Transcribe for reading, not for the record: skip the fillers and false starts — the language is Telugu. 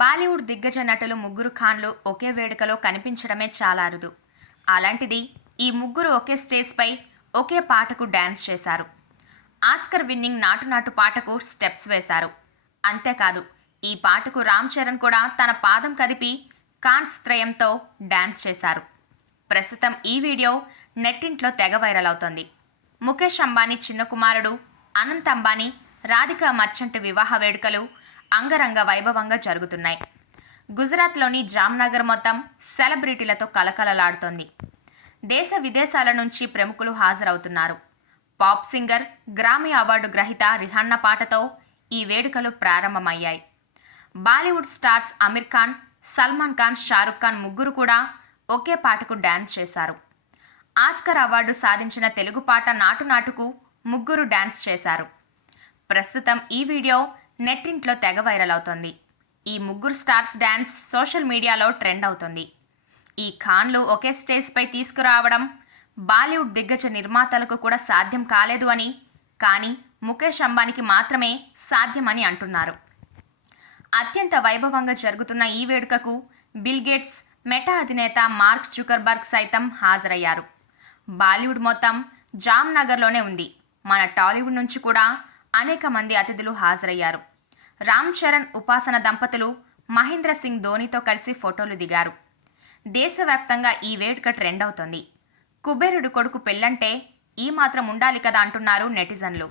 బాలీవుడ్ దిగ్గజ నటులు ముగ్గురు ఖాన్లు ఒకే వేడుకలో కనిపించడమే చాలా అరుదు. అలాంటిది ఈ ముగ్గురు ఒకే స్టేజ్పై ఒకే పాటకు డ్యాన్స్ చేశారు. ఆస్కర్ విన్నింగ్ నాటు నాటు పాటకు స్టెప్స్ వేశారు. అంతేకాదు, ఈ పాటకు రామ్ చరణ్ కూడా తన పాదం కదిపి ఖాన్స్ త్రయంతో డ్యాన్స్ చేశారు. ప్రస్తుతం ఈ వీడియో నెట్టింట్లో తెగ వైరల్ అవుతోంది. ముఖేష్ అంబానీ చిన్న కుమారుడు అనంత్ అంబానీ రాధికా మర్చెంట్ వివాహ వేడుకలు అంగరంగ వైభవంగా జరుగుతున్నాయి. గుజరాత్లోని జామ్నగర్ మొత్తం సెలబ్రిటీలతో కలకలలాడుతోంది. దేశ విదేశాల నుంచి ప్రముఖులు హాజరవుతున్నారు. పాప్ సింగర్, గ్రామీ అవార్డు గ్రహీత రిహాన్నా పాటతో ఈ వేడుకలు ప్రారంభమయ్యాయి. బాలీవుడ్ స్టార్స్ అమీర్ ఖాన్, సల్మాన్ ఖాన్, షారుఖ్ ఖాన్ ముగ్గురు కూడా ఒకే పాటకు డ్యాన్స్ చేశారు. ఆస్కర్ అవార్డు సాధించిన తెలుగు పాట నాటు నాటుకు ముగ్గురు డ్యాన్స్ చేశారు. ప్రస్తుతం ఈ వీడియో నెట్టింట్లో తెగ వైరల్ అవుతోంది. ఈ ముగ్గురు స్టార్స్ డ్యాన్స్ సోషల్ మీడియాలో ట్రెండ్ అవుతుంది. ఈ ఖాన్లు ఒకే స్టేజ్పై తీసుకురావడం బాలీవుడ్ దిగ్గజ నిర్మాతలకు కూడా సాధ్యం కాలేదు అని, కానీ ముఖేష్ అంబానీకి మాత్రమే సాధ్యమని అంటున్నారు. అత్యంత వైభవంగా జరుగుతున్న ఈ వేడుకకు బిల్ గేట్స్, మెటా అధినేత మార్క్ జుకర్బర్గ్ సైతం హాజరయ్యారు. బాలీవుడ్ మొత్తం జామ్నగర్లోనే ఉంది. మన టాలీవుడ్ నుంచి కూడా అనేక మంది అతిథులు హాజరయ్యారు. రామ్ చరణ్, ఉపాసన దంపతులు మహేంద్ర సింగ్ ధోనీతో కలిసి ఫోటోలు దిగారు. దేశవ్యాప్తంగా ఈ వేడుక ట్రెండ్ అవుతోంది. కుబేరుడు కొడుకు పెళ్ళంటే ఈ మాత్రం ఉండాలి కదా అంటున్నారు నెటిజన్లు.